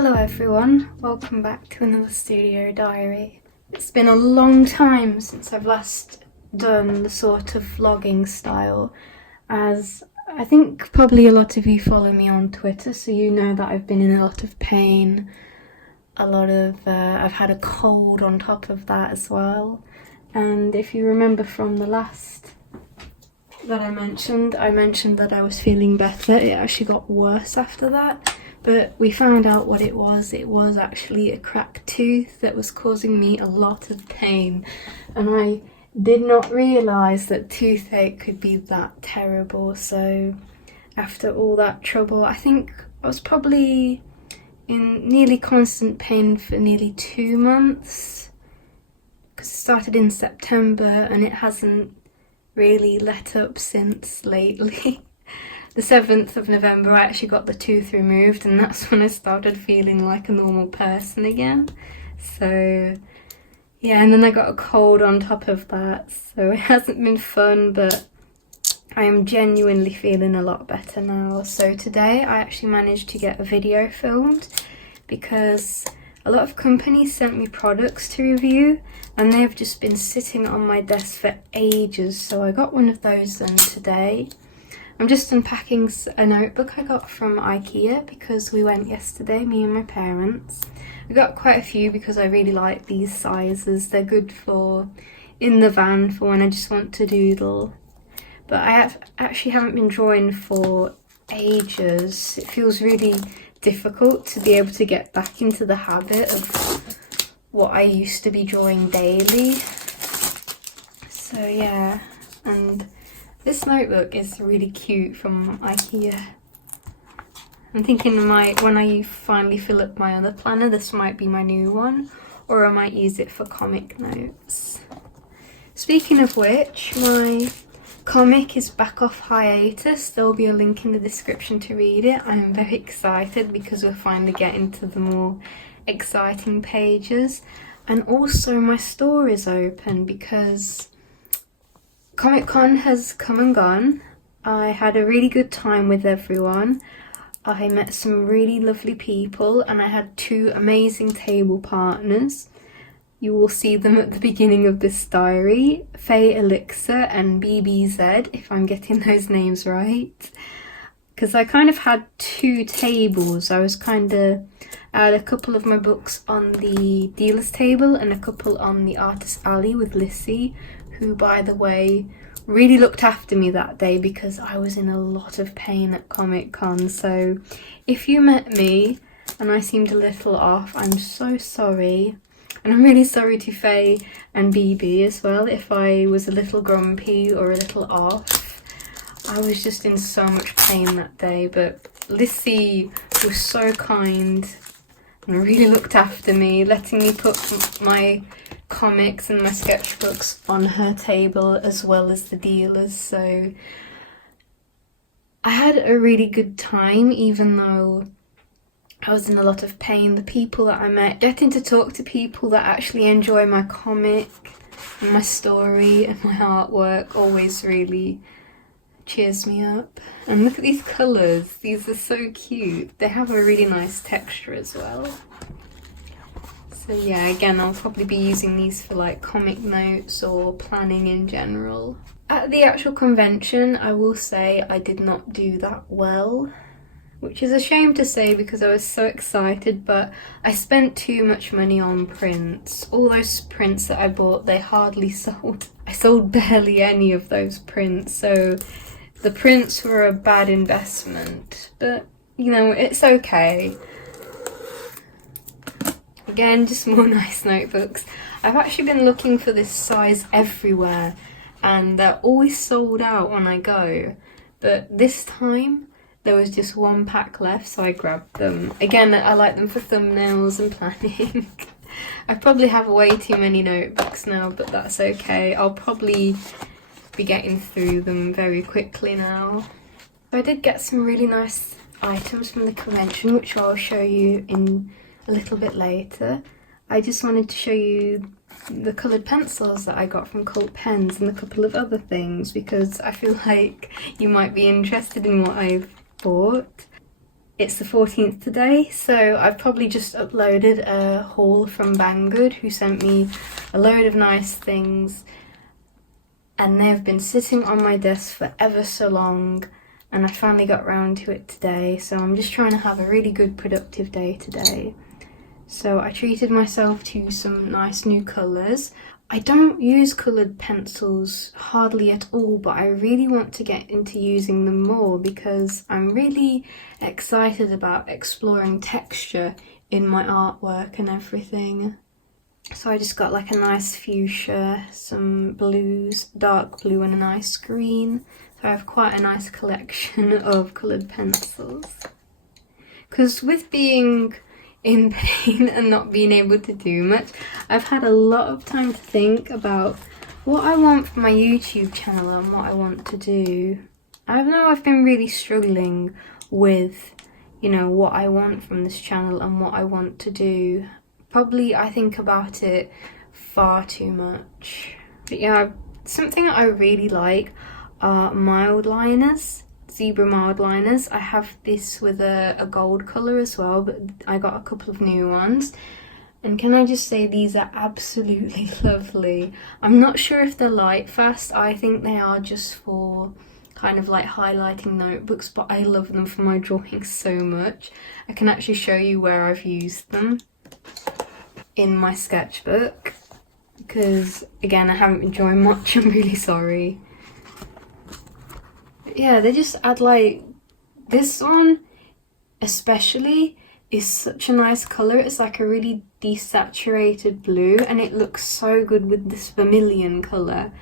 Hello everyone, welcome back to another studio diary. It's been a long time since I've last done the sort of vlogging style, as I think probably a lot of you follow me on Twitter, so you know that I've been in a lot of pain. I've had a cold on top of that as well. And if you remember from the last that I mentioned that I was feeling better. It actually got worse after that. But we found out what it was. It was actually a cracked tooth that was causing me a lot of pain. And I did not realise that toothache could be that terrible. So after all that trouble, I think I was probably in nearly constant pain for nearly 2 months. Because it started in September and it hasn't really let up since lately. The 7th of November I actually got the tooth removed, and that's when I started feeling like a normal person again. So yeah, and then I got a cold on top of that, so it hasn't been fun, but I am genuinely feeling a lot better now. So today I actually managed to get a video filmed because a lot of companies sent me products to review and they have just been sitting on my desk for ages, so I got one of those done today. I'm just unpacking a notebook I got from IKEA because we went yesterday, me and my parents. I got quite a few because I really like these sizes. They're good for in the van for when I just want to doodle. But I actually haven't been drawing for ages. It feels really difficult to be able to get back into the habit of what I used to be drawing daily. So yeah, and this notebook is really cute from IKEA. I'm thinking when I finally fill up my other planner, this might be my new one, or I might use it for comic notes. Speaking of which, my comic is back off hiatus. There'll be a link in the description to read it. I'm very excited because we're finally getting to the more exciting pages. And also my store is open because Comic-Con has come and gone. I had a really good time with everyone. I met some really lovely people and I had 2 amazing table partners. You will see them at the beginning of this diary, Faye Elixir and BBZ, if I'm getting those names right. Because I kind of had 2 tables. I had a couple of my books on the dealer's table and a couple on the artist alley with Lissy, who, by the way, really looked after me that day because I was in a lot of pain at Comic-Con. So if you met me and I seemed a little off, I'm so sorry. And I'm really sorry to Faye and BB as well if I was a little grumpy or a little off. I was just in so much pain that day, but Lissy was so kind and really looked after me, letting me put my comics and my sketchbooks on her table as well as the dealers. So I had a really good time, even though I was in a lot of pain. The people that I met, getting to talk to people that actually enjoy my comic and my story and my artwork, always really cheers me up. And look at these colours, these are so cute. They have a really nice texture as well. So yeah, again, I'll probably be using these for like comic notes or planning in general. At the actual convention, I will say I did not do that well, which is a shame to say because I was so excited, but I spent too much money on prints. All those prints that I bought, they hardly sold. I sold barely any of those prints, so the prints were a bad investment, but you know, it's okay. Again, just more nice notebooks. I've actually been looking for this size everywhere and they're always sold out when I go, but this time there was just 1 pack left, so I grabbed them. Again, I like them for thumbnails and planning. I probably have way too many notebooks now, but that's okay. I'll probably be getting through them very quickly now. So I did get some really nice items from the convention, which I'll show you in a little bit later. I just wanted to show you the coloured pencils that I got from Cult Pens and a couple of other things because I feel like you might be interested in what I've bought. it's the 14th today, so I've probably just uploaded a haul from Banggood, who sent me a load of nice things, and they've been sitting on my desk for ever so long, and I finally got round to it today, so I'm just trying to have a really good productive day today. So I treated myself to some nice new colours. I don't use coloured pencils hardly at all, but I really want to get into using them more because I'm really excited about exploring texture in my artwork and everything. So I just got like a nice fuchsia, some blues, dark blue and a nice green. So I have quite a nice collection of coloured pencils. Because with being in pain and not being able to do much, I've had a lot of time to think about what I want for my YouTube channel and what I want to do. I know I've been really struggling with, you know, what I want from this channel and what I want to do. Probably I think about it far too much. But yeah, something that I really like are mild liners. Zebra mild liners. I have this with a gold colour as well, but I got a couple of new ones. And can I just say, these are absolutely lovely. I'm not sure if they're light fast. I think they are just for kind of like highlighting notebooks, but I love them for my drawing so much. I can actually show you where I've used them in my sketchbook, because again, I haven't been drawing much. I'm really sorry. Yeah, they just add like, this one especially is such a nice colour. It's like a really desaturated blue and it looks so good with this vermilion colour.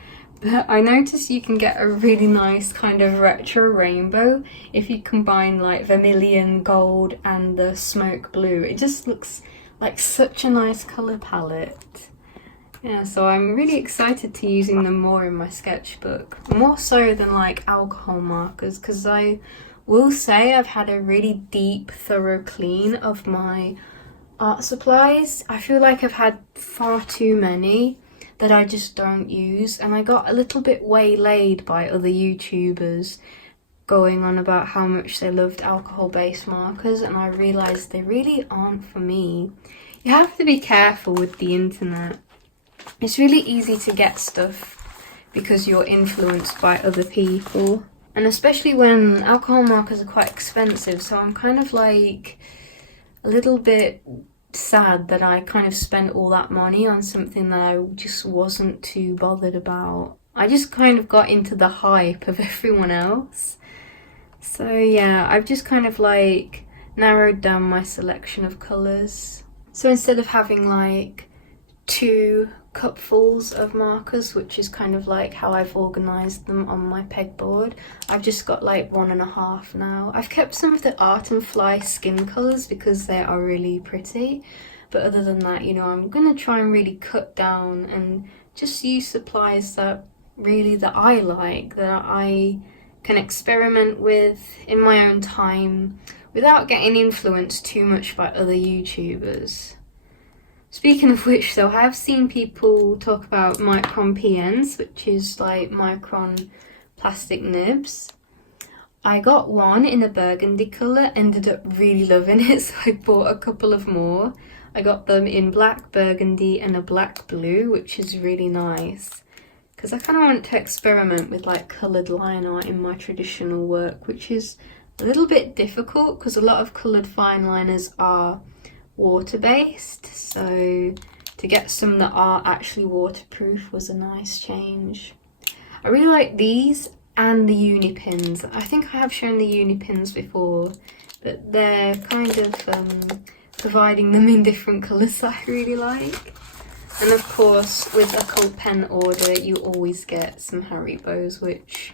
But I noticed you can get a really nice kind of retro rainbow if you combine like vermilion, gold and the smoke blue. It just looks like such a nice colour palette. Yeah, so I'm really excited to using them more in my sketchbook, more so than like alcohol markers, because I will say I've had a really deep, thorough clean of my art supplies. I feel like I've had far too many that I just don't use, and I got a little bit waylaid by other YouTubers going on about how much they loved alcohol-based markers, and I realised they really aren't for me. You have to be careful with the internet. It's really easy to get stuff because you're influenced by other people, and especially when alcohol markers are quite expensive, so I'm kind of like a little bit sad that I kind of spent all that money on something that I just wasn't too bothered about. I just kind of got into the hype of everyone else. So yeah, I've just kind of like narrowed down my selection of colours. So instead of having like 2 cupfuls of markers, which is kind of like how I've organised them on my pegboard, I've just got like 1.5 now. I've kept some of the Art and Fly skin colours because they are really pretty, but other than that, you know, I'm gonna try and really cut down and just use supplies that I like, that I can experiment with in my own time without getting influenced too much by other YouTubers. Speaking of which though, I have seen people talk about micron PNs, which is like micron plastic nibs. I got one in a burgundy colour, ended up really loving it, so I bought a couple of more. I got them in black burgundy and a black blue, which is really nice, because I kind of want to experiment with like coloured line art in my traditional work, which is a little bit difficult because a lot of coloured fine liners are water-based, so to get some that are actually waterproof was a nice change. I really like these and the uni pins. I think I have shown the uni pins before, but they're kind of providing them in different colours that I really like. And of course, with a cult pen order, you always get some Haribos, which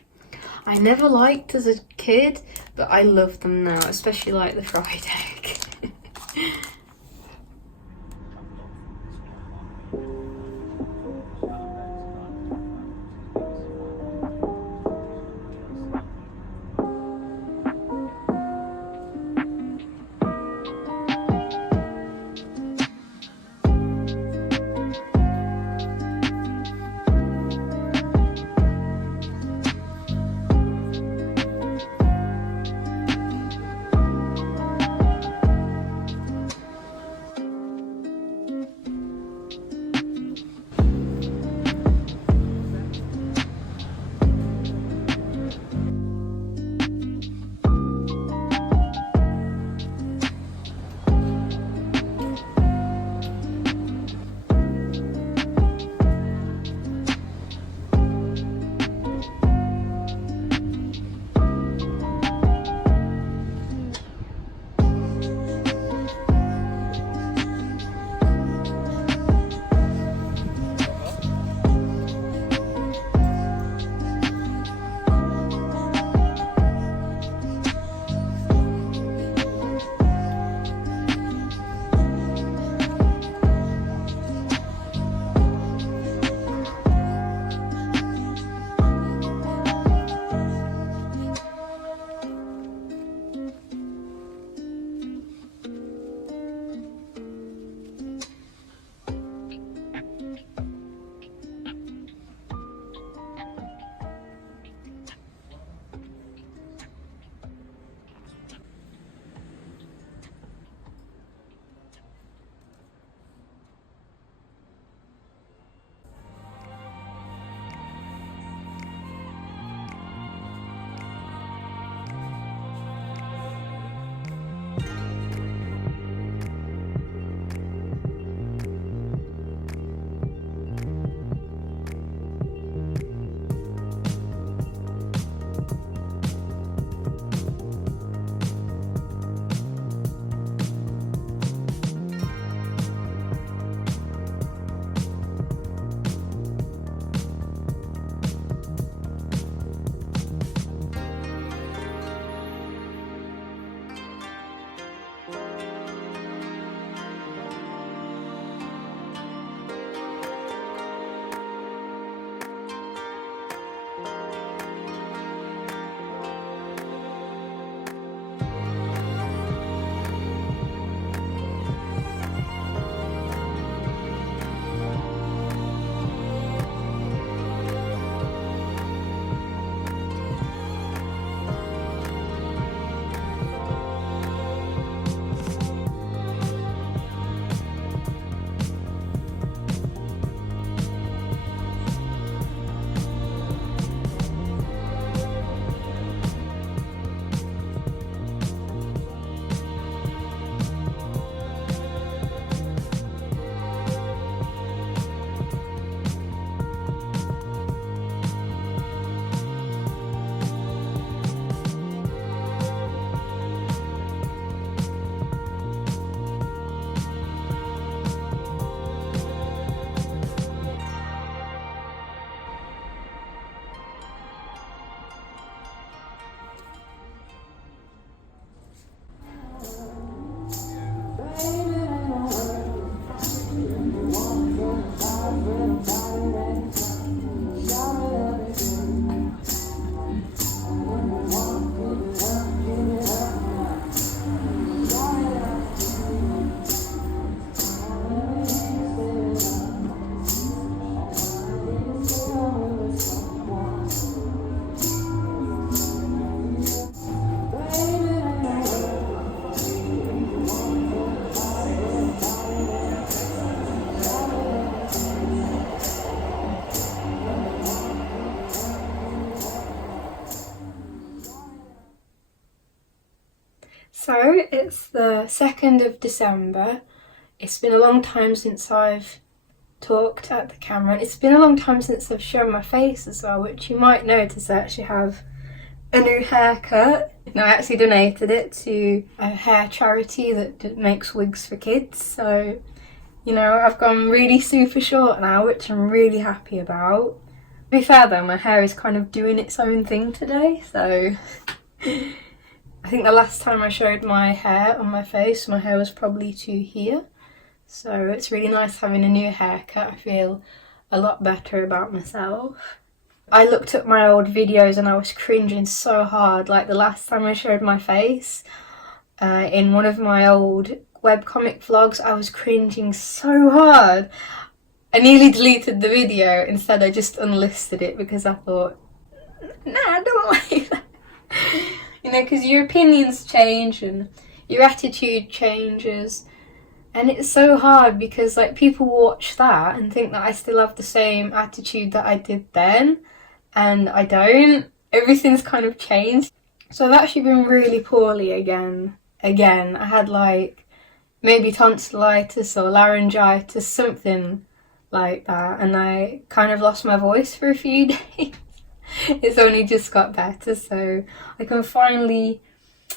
I never liked as a kid, but I love them now, especially like the fried egg. So it's the 2nd of December. It's been a long time since I've talked at the camera. It's been a long time since I've shown my face as well, which you might notice I actually have a new haircut. No, I actually donated it to a hair charity that makes wigs for kids. So, you know, I've gone really super short now, which I'm really happy about. To be fair though, my hair is kind of doing its own thing today, so I think the last time I showed my hair on my face, my hair was probably to here. So it's really nice having a new haircut. I feel a lot better about myself. I looked at my old videos and I was cringing so hard. Like the last time I showed my face in one of my old webcomic vlogs, I was cringing so hard. I nearly deleted the video. Instead I just unlisted it because I thought, nah, I don't like that. You know, because your opinions change and your attitude changes, and it's so hard because like people watch that and think that I still have the same attitude that I did then, and I don't. Everything's kind of changed. So I've actually been really poorly again. I had like maybe tonsillitis or laryngitis, something like that, and I kind of lost my voice for a few days. It's only just got better, so I can finally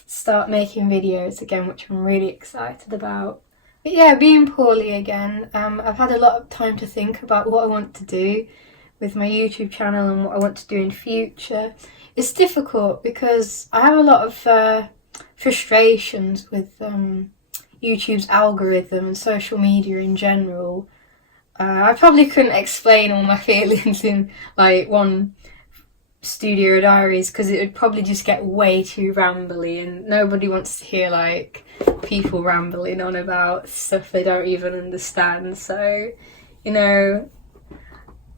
start making videos again, which I'm really excited about. But yeah, being poorly again, I've had a lot of time to think about what I want to do with my YouTube channel and what I want to do in future. It's difficult because I have a lot of frustrations with YouTube's algorithm and social media in general. I probably couldn't explain all my feelings in like one Studio Diaries because it would probably just get way too rambly, and nobody wants to hear like people rambling on about stuff they don't even understand. So, you know,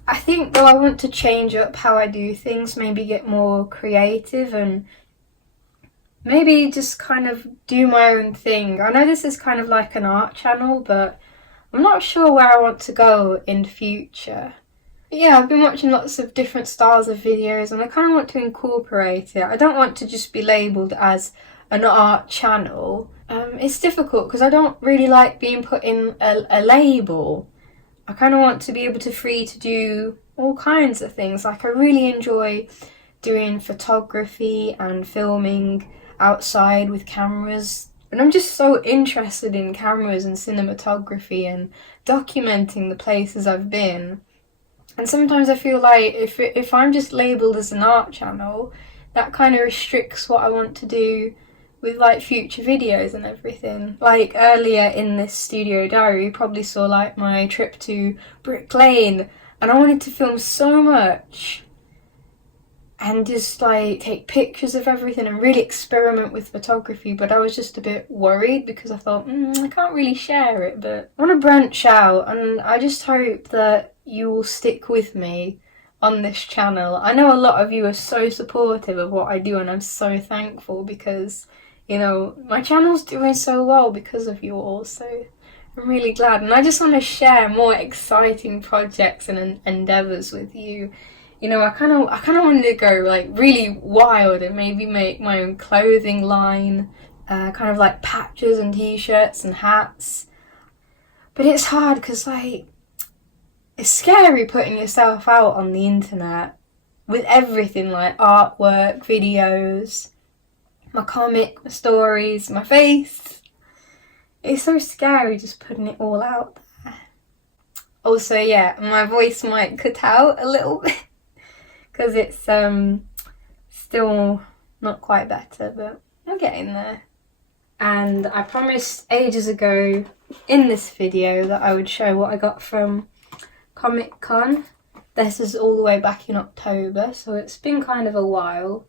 I think though I want to change up how I do things, maybe get more creative and maybe just kind of do my own thing. I know this is kind of like an art channel, but I'm not sure where I want to go in the future. But yeah, I've been watching lots of different styles of videos and I kind of want to incorporate it. I don't want to just be labelled as an art channel. It's difficult because I don't really like being put in a label. I kind of want to be able to free to do all kinds of things. Like I really enjoy doing photography and filming outside with cameras. And I'm just so interested in cameras and cinematography and documenting the places I've been. And sometimes I feel like if I'm just labelled as an art channel, that kind of restricts what I want to do with like future videos and everything. Like earlier in this studio diary, you probably saw like my trip to Brick Lane, and I wanted to film so much and just like take pictures of everything and really experiment with photography, but I was just a bit worried because I thought, I can't really share it, but I want to branch out, and I just hope that you will stick with me on this channel. I know a lot of you are so supportive of what I do, and I'm so thankful because, you know, my channel's doing so well because of you all, so I'm really glad. And I just want to share more exciting projects and endeavours with you. You know, I kind of wanted to go like really wild and maybe make my own clothing line, kind of like patches and t-shirts and hats. But it's hard because like, it's scary putting yourself out on the internet with everything like artwork, videos, my comic, my stories, my face. It's so scary just putting it all out there. Also, yeah, my voice might cut out a little bit because it's still not quite better, but I'm getting there. And I promised ages ago in this video that I would show what I got from Comic Con. This is all the way back in October, so it's been kind of a while.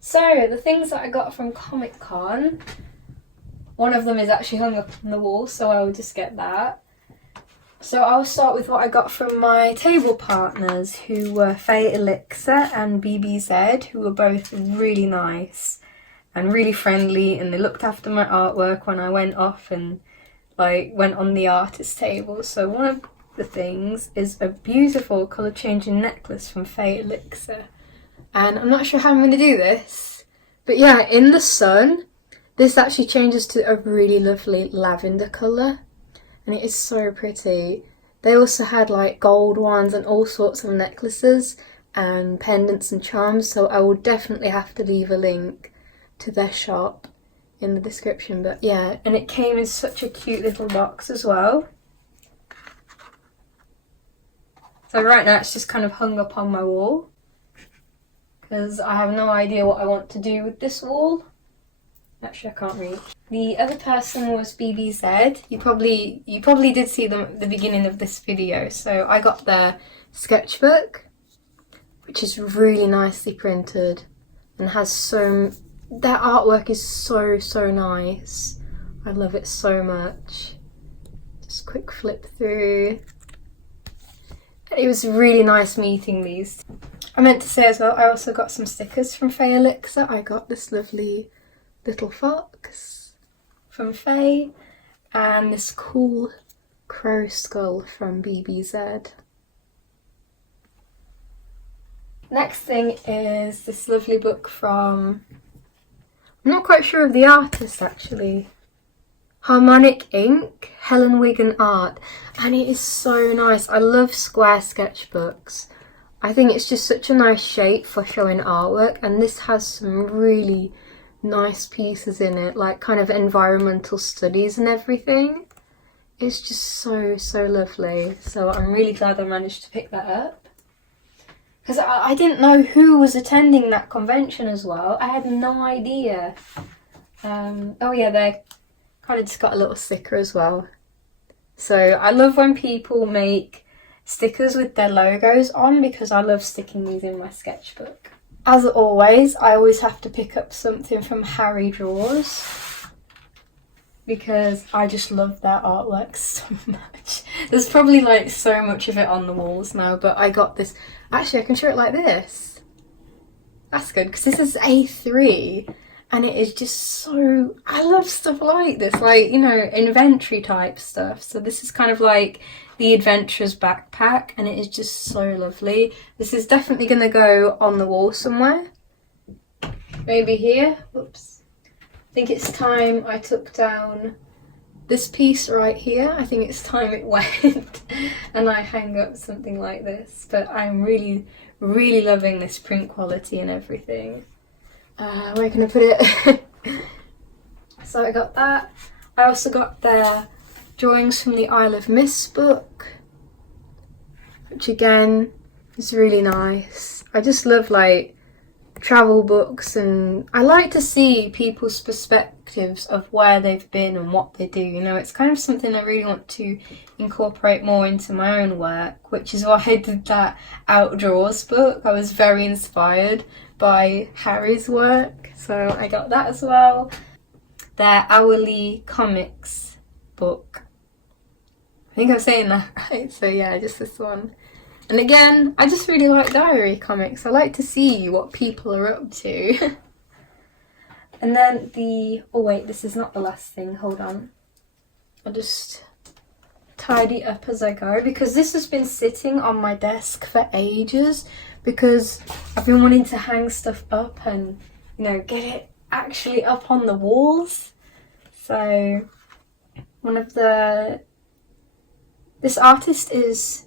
So the things that I got from Comic Con, one of them is actually hung up on the wall, so I will just get that. So I'll start with what I got from my table partners, who were Faye Elixir and BBZ, who were both really nice and really friendly, and they looked after my artwork when I went off and like went on the artist table. So one of the things is a beautiful colour changing necklace from Faye Elixir, and I'm not sure how I'm going to do this, but yeah, in the sun This actually changes to a really lovely lavender colour, and it is so pretty. They also had like gold ones and all sorts of necklaces and pendants and charms, so I will definitely have to leave a link to their shop in the description. But yeah, and it came in such a cute little box as well. So right now it's just kind of hung up on my wall because I have no idea what I want to do with this wall. Actually, I can't reach. The other person was BBZ. You probably did see them at the beginning of this video. So I got their sketchbook, which is really nicely printed and has their artwork is so nice. I love it so much. Just quick flip through. It was really nice meeting these. I meant to say as well, I also got some stickers from Faye Elixir. I got this lovely little fox from Faye and this cool crow skull from BBZ. Next thing is this lovely book from, I'm not quite sure of the artist actually, Harmonic Ink, Helen Wigan Art, and it is so nice. I love square sketchbooks. I think it's just such a nice shape for showing artwork, and this has some really nice pieces in it, like kind of environmental studies and everything. It's just so lovely. So I'm really glad I managed to pick that up, because I didn't know who was attending that convention as well. I had no idea. Oh yeah, they kind of just got a little sticker as well. So I love when people make stickers with their logos on, because I love sticking these in my sketchbook. As always, I always have to pick up something from Harry Draws, because I just love their artwork so much. There's probably like so much of it on the walls now, but I got this. Actually, I can show it like this. That's good, because this is A3, and it is just so, I love stuff like this, like, you know, inventory type stuff. So this is kind of like the adventurer's backpack, and it is just so lovely. This is definitely going to go on the wall somewhere. Maybe here. Whoops. I think it's time I took down this piece right here. I think it's time it went and I hang up something like this. But I'm really loving this print quality and everything. Where can I put it? So I got that. I also got their drawings from the Isle of Mist book, which again is really nice. I just love like travel books, and I like to see people's perspectives of where they've been and what they do. You know, it's kind of something I really want to incorporate more into my own work, which is why I did that Outdoors book. I was very inspired by Harry's work, so I got that as well. Their hourly comics book. I think I'm saying that right, so yeah, just this one. And again, I just really like diary comics. I like to see what people are up to. And then oh wait, this is not the last thing, hold on. I'll just tidy up as I go, because this has been sitting on my desk for ages, because I've been wanting to hang stuff up and, you know, get it actually up on the walls. So this artist is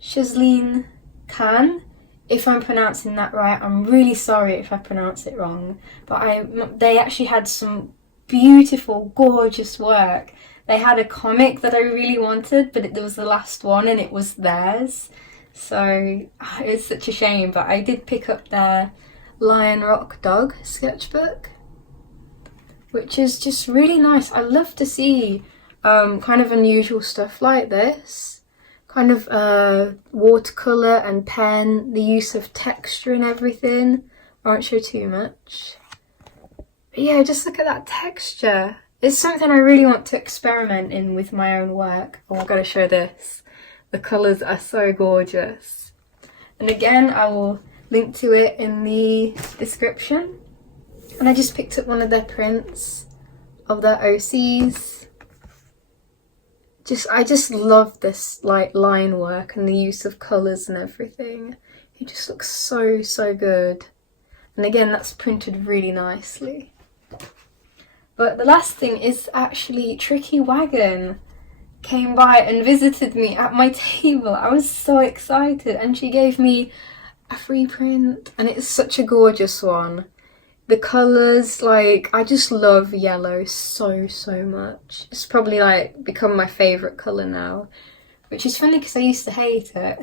Shazleen Khan. If I'm pronouncing that right, I'm really sorry if I pronounce it wrong. But they actually had some beautiful, gorgeous work. They had a comic that I really wanted, but it was the last one and it was theirs. So it's such a shame, but I did pick up their Lion Rock Dog sketchbook, which is just really nice. I love to see kind of unusual stuff like this. Kind of watercolour and pen, the use of texture and everything. I won't show too much. But yeah, just look at that texture. It's something I really want to experiment in with my own work. Oh, I've got to show this. The colours are so gorgeous. And again, I will link to it in the description. And I just picked up one of their prints of their OCs. I just love this like line work and the use of colours and everything. It just looks so good. And again, that's printed really nicely. But the last thing is actually Tricky Wagon came by and visited me at my table. I was so excited, and she gave me a free print, and it's such a gorgeous one. The colours, like, I just love yellow so much. It's probably like become my favourite colour now, which is funny because I used to hate it.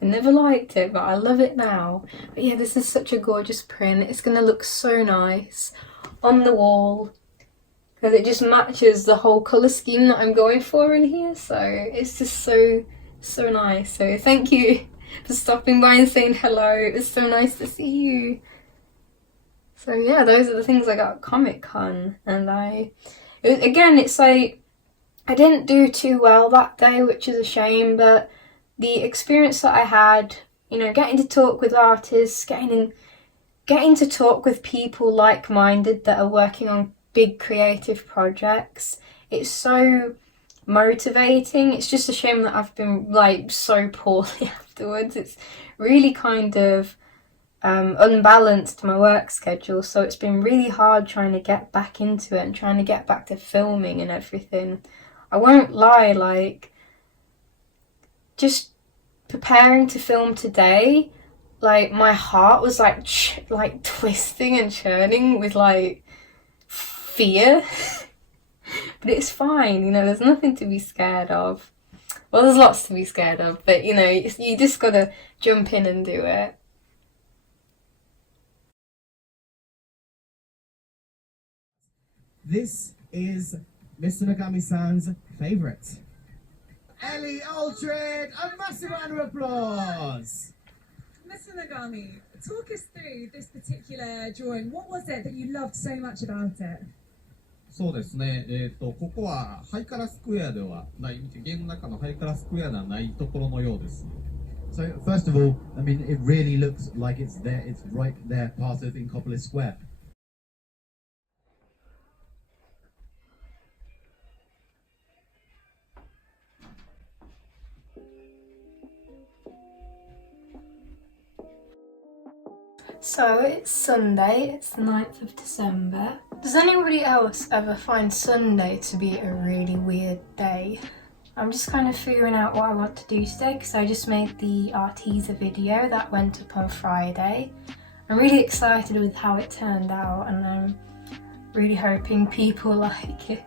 I never liked it, but I love it now. But yeah, this is such a gorgeous print. It's gonna look so nice on the wall because it just matches the whole colour scheme that I'm going for in here. So it's just so nice. So thank you for stopping by and saying hello. It was so nice to see you. So yeah, those are the things I got at Comic-Con, and it's like I didn't do too well that day, which is a shame, but the experience that I had, you know, getting to talk with artists, getting to talk with people like-minded that are working on big creative projects, it's so motivating. It's just a shame that I've been like so poorly afterwards. It's really kind of unbalanced my work schedule, so it's been really hard trying to get back into it and trying to get back to filming and everything. I won't lie, like, just preparing to film today, like, my heart was like twisting and churning with like fear. But it's fine, you know, there's nothing to be scared of. Well, there's lots to be scared of, but you know, you just gotta jump in and do it. This is Mr. Nagami-san's favourite. Ellie Aldred, a massive round of applause! Mr. Nagami, talk us through this particular drawing. What was it that you loved so much about it? そうですね。ここはハイカラスクエアではない、ゲームの中のハイカラスクエアではないところのようです。So first of all, I mean, it really looks like it's there. It's right there, part of Incopolis Square. So it's Sunday, it's the 9th of December. Does anybody else ever find Sunday to be a really weird day? I'm just kind of figuring out what I want to do today because I just made the Arteza video that went up on Friday. I'm really excited with how it turned out, and I'm really hoping people like it.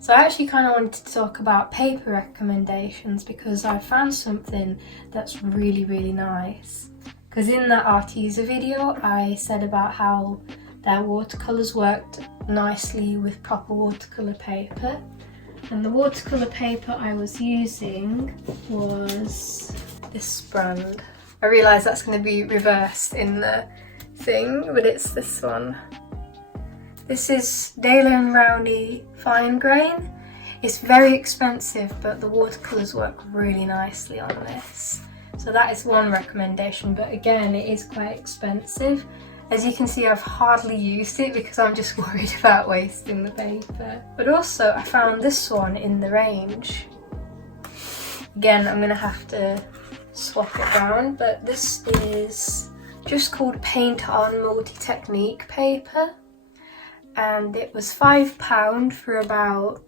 So I actually kind of wanted to talk about paper recommendations because I found something that's really nice. Because in that Arteza video I said about how their watercolours worked nicely with proper watercolour paper. And the watercolour paper I was using was this brand. I realise that's going to be reversed in the thing, but it's this one. This is Dale & Rowney Fine Grain. It's very expensive, but the watercolours work really nicely on this. So that is one recommendation, but again, it is quite expensive. As you can see, I've hardly used it because I'm just worried about wasting the paper. But also, I found this one in the range. Again, I'm gonna have to swap it around, but this is just called Paint On Multi-Technique paper. And it was £5 for about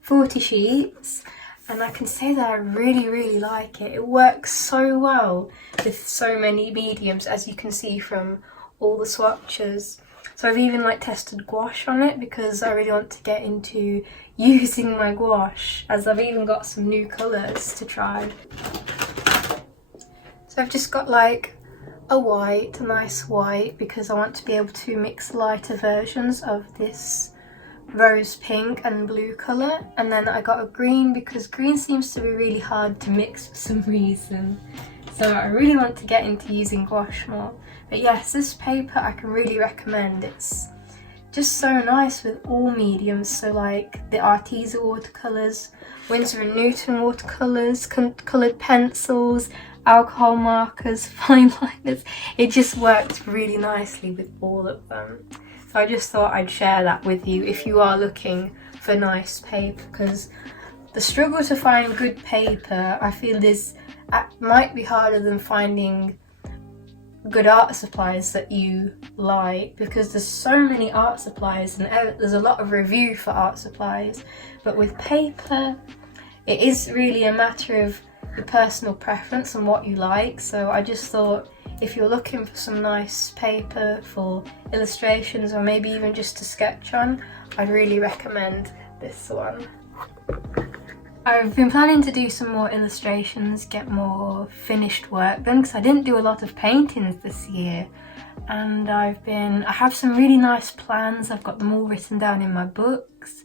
40 sheets. And I can say that I really like it. It works so well with so many mediums, as you can see from all the swatches. So I've even like tested gouache on it because I really want to get into using my gouache, as I've even got some new colours to try. So I've just got like a white, a nice white, because I want to be able to mix lighter versions of this rose pink and blue colour, and then I got a green because green seems to be really hard to mix for some reason, so I really want to get into using gouache more. But yes, this paper I can really recommend. It's just so nice with all mediums, so like the Arteza watercolours, Winsor & Newton watercolours, coloured pencils, alcohol markers, fine liners. It just works really nicely with all of them. So I just thought I'd share that with you if you are looking for nice paper, because the struggle to find good paper I feel might be harder than finding good art supplies that you like, because there's so many art supplies and there's a lot of review for art supplies, but with paper it is really a matter of your personal preference and what you like. So I just thought, if you're looking for some nice paper for illustrations or maybe even just to sketch on, I'd really recommend this one. I've been planning to do some more illustrations, get more finished work done, because I didn't do a lot of paintings this year, and I have some really nice plans. I've got them all written down in my books,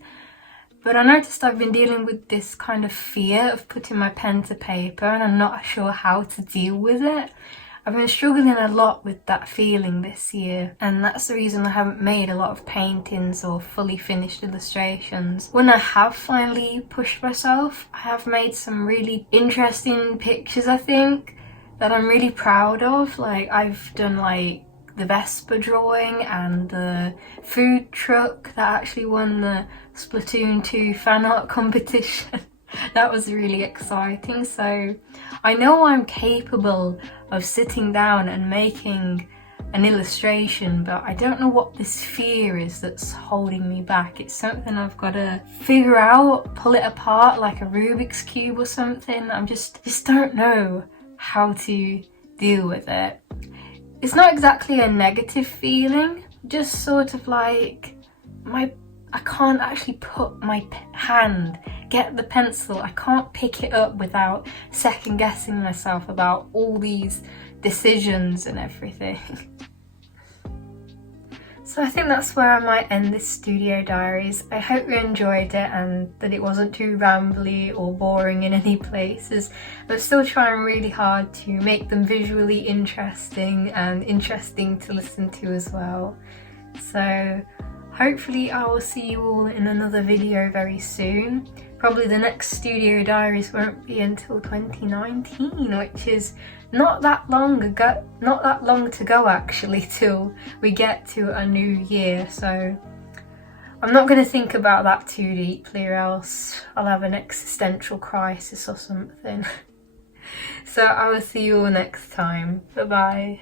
but I noticed I've been dealing with this kind of fear of putting my pen to paper, and I'm not sure how to deal with it. I've been struggling a lot with that feeling this year, and that's the reason I haven't made a lot of paintings or fully finished illustrations. When I have finally pushed myself, I have made some really interesting pictures, I think, that I'm really proud of. Like, I've done like the Vespa drawing and the food truck that actually won the Splatoon 2 fan art competition. That was really exciting. So I know I'm capable of sitting down and making an illustration, but I don't know what this fear is that's holding me back. It's something I've got to figure out, pull it apart like a Rubik's Cube or something. I just don't know how to deal with it. It's not exactly a negative feeling, just sort of like I can't actually put my hand, get the pencil, I can't pick it up without second guessing myself about all these decisions and everything. So I think that's where I might end this studio diaries. I hope you enjoyed it and that it wasn't too rambly or boring in any places. I'm still trying really hard to make them visually interesting and interesting to listen to as well. So hopefully I will see you all in another video very soon. Probably the next studio diaries won't be until 2019, which is not that long to go actually, till we get to a new year. So I'm not going to think about that too deeply, or else I'll have an existential crisis or something. So I will see you all next time. Bye bye.